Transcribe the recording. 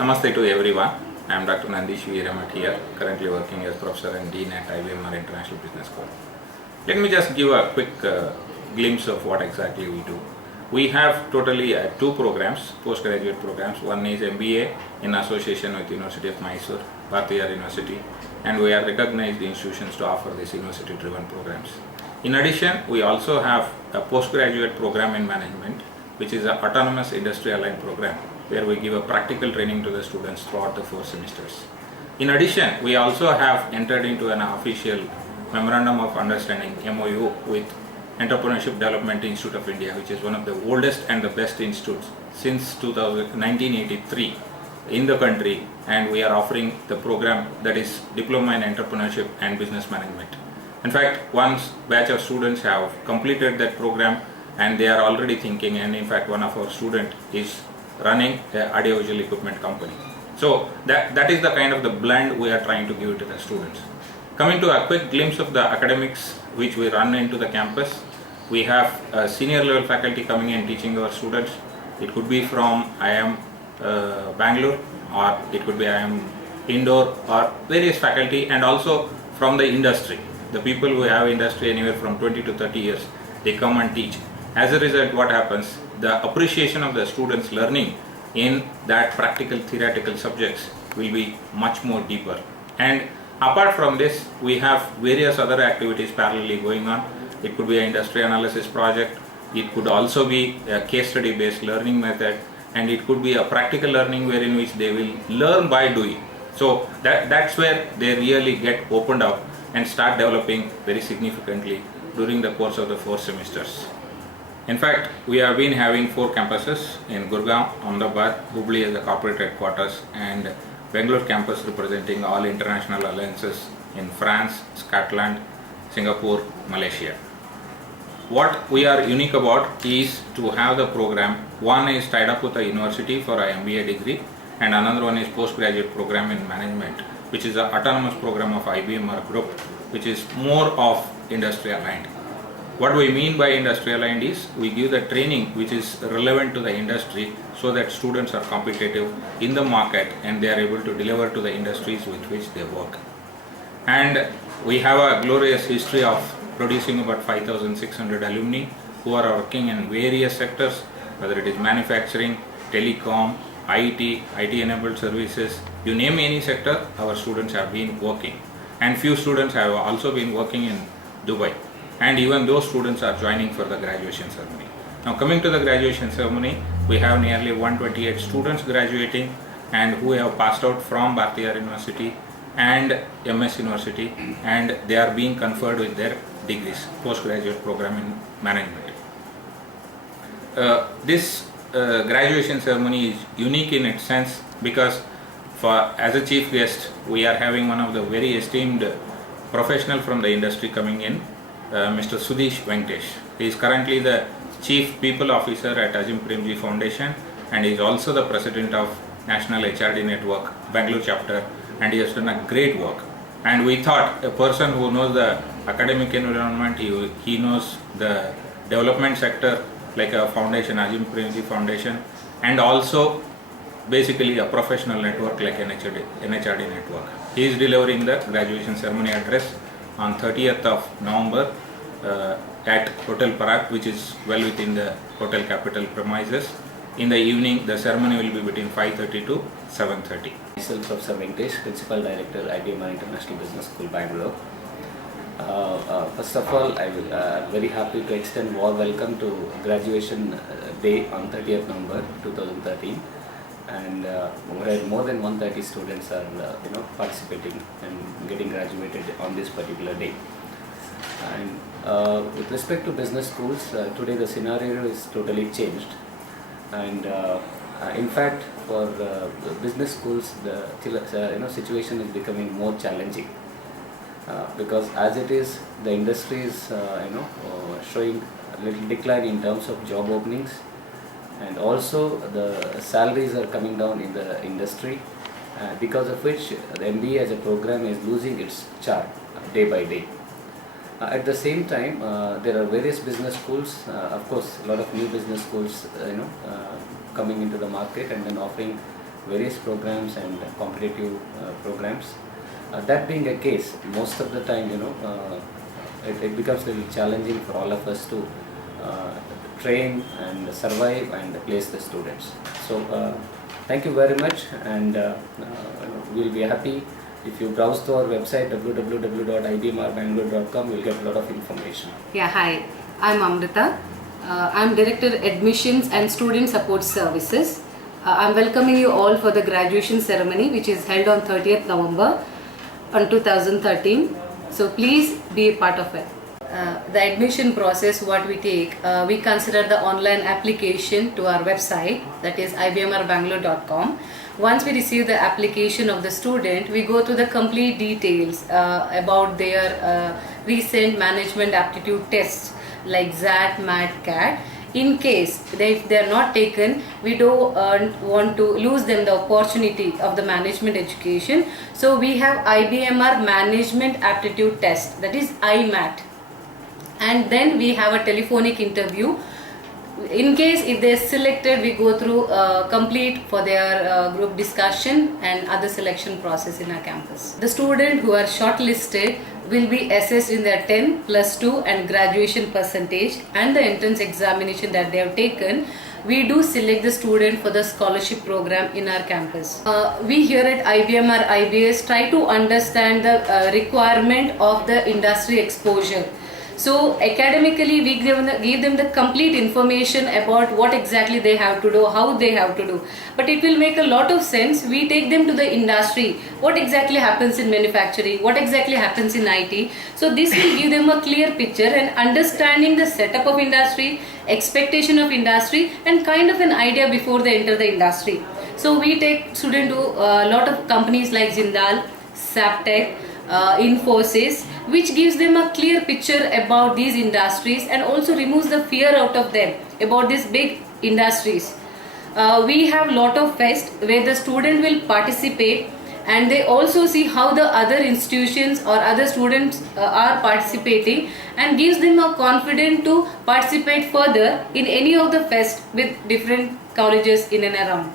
Namaste to everyone. I am Dr. Nandish Veeramat here, currently working as Professor and Dean at IBMR International Business School. Let me just give a quick glimpse of what exactly we do. We have totally two programs, postgraduate programs. One is MBA in association with University of Mysore, Bharatiya University, and we are recognized institutions to offer these university-driven programs. In addition, we also have a postgraduate program in management, which is an autonomous industry-aligned program, where we give a practical training to the students throughout the 4 semesters. In addition, we also have entered into an official Memorandum of Understanding MOU with Entrepreneurship Development Institute of India, which is one of the oldest and the best institutes since 1983 in the country, and we are offering the program that is Diploma in Entrepreneurship and Business Management. In fact, one batch of students have completed that program and they are already thinking, and in fact one of our students is running an audiovisual equipment company. So that is the kind of the blend we are trying to give to the students. Coming to a quick glimpse of the academics which we run into the campus, we have senior level faculty coming in teaching our students. It could be from IIM Bangalore, or it could be IIM Indore, or various faculty, and also from the industry. The people who have industry anywhere from 20 to 30 years, they come and teach. As a result, what happens? The appreciation of the students learning in that practical theoretical subjects will be much more deeper. And apart from this, we have various other activities parallelly going on. It could be an industry analysis project, it could also be a case study based learning method, and it could be a practical learning wherein which they will learn by doing. So that's where they really get opened up and start developing very significantly during the course of the 4 semesters. In fact, we have been having 4 campuses in Gurgaon, Ahmedabad, Hubli as the corporate headquarters, and Bangalore campus representing all international alliances in France, Scotland, Singapore, Malaysia. What we are unique about is to have the program. One is tied up with a university for an MBA degree, and another one is postgraduate program in management, which is an autonomous program of IBMR Group, which is more of industry aligned. What we mean by industry aligned is we give the training which is relevant to the industry so that students are competitive in the market and they are able to deliver to the industries with which they work. And we have a glorious history of producing about 5,600 alumni who are working in various sectors, whether it is manufacturing, telecom, IT enabled services, you name any sector, our students have been working. And few students have also been working in Dubai. And even those students are joining for the graduation ceremony. Now coming to the graduation ceremony, we have nearly 128 students graduating and who have passed out from Bharatiya University and MS University, and they are being conferred with their degrees, postgraduate program in management. This graduation ceremony is unique in its sense because as a chief guest, we are having one of the very esteemed professional from the industry coming in, Mr. Sudhish Venkatesh. He is currently the Chief People Officer at Ajim Premji Foundation, and he is also the President of National HRD Network, Bangalore chapter, and he has done a great work. And we thought a person who knows the academic environment, he knows the development sector like a foundation, Ajim Premji Foundation, and also basically a professional network like NHRD Network. He is delivering the graduation ceremony address on 30th of November at Hotel Parak, which is well within the Hotel Capital premises. In the evening, the ceremony will be between 5:30 to 7:30. Myself, Professor Venkatesh, Principal Director, IBMR International Business School, Bangalore. First of all, I will very happy to extend warm welcome to graduation day on 30th November 2013. And more than 130 students are participating and getting graduated on this particular day. And with respect to business schools, today the scenario is totally changed, and in fact for business schools the situation is becoming more challenging because as it is, the industry is showing a little decline in terms of job openings, and also the salaries are coming down in the industry, because of which the MBA as a program is losing its charm day by day. At the same time, there are various business schools, of course a lot of new business schools coming into the market and then offering various programs and competitive programs. That being the case, most of the time, it becomes a little challenging for all of us to train and survive and place the students. So thank you very much, and we'll be happy if you browse to our website www.ibmrbangalore.com. You'll get a lot of information. Yeah, hi, I'm Amrita. I'm Director Admissions and Student Support Services. I'm welcoming you all for the graduation ceremony which is held on 30th November on 2013. So please be a part of it. The admission process, what we take, we consider the online application to our website, that is ibmrbangalore.com. Once we receive the application of the student, we go through the complete details about their recent management aptitude tests like XAT, MAT, CAT. In case if they are not taken, we don't want to lose them the opportunity of the management education. So we have IBMR Management Aptitude Test, that is IMAT. And then we have a telephonic interview. In case if they are selected, we go through complete for their group discussion and other selection process in our campus. The students who are shortlisted will be assessed in their 10 plus 2 and graduation percentage and the entrance examination that they have taken. We do select the student for the scholarship program in our campus. We here at IBMR IBS try to understand the requirement of the industry exposure. So academically we give them the complete information about what exactly they have to do, how they have to do. But it will make a lot of sense. We take them to the industry, what exactly happens in manufacturing, what exactly happens in IT. So this will give them a clear picture and understanding the setup of industry, expectation of industry, and kind of an idea before they enter the industry. So we take students to a lot of companies like Jindal, Saptech, Infosys, which gives them a clear picture about these industries and also removes the fear out of them about these big industries. We have lot of fest where the student will participate and they also see how the other institutions or other students are participating, and gives them a confidence to participate further in any of the fest with different colleges in and around.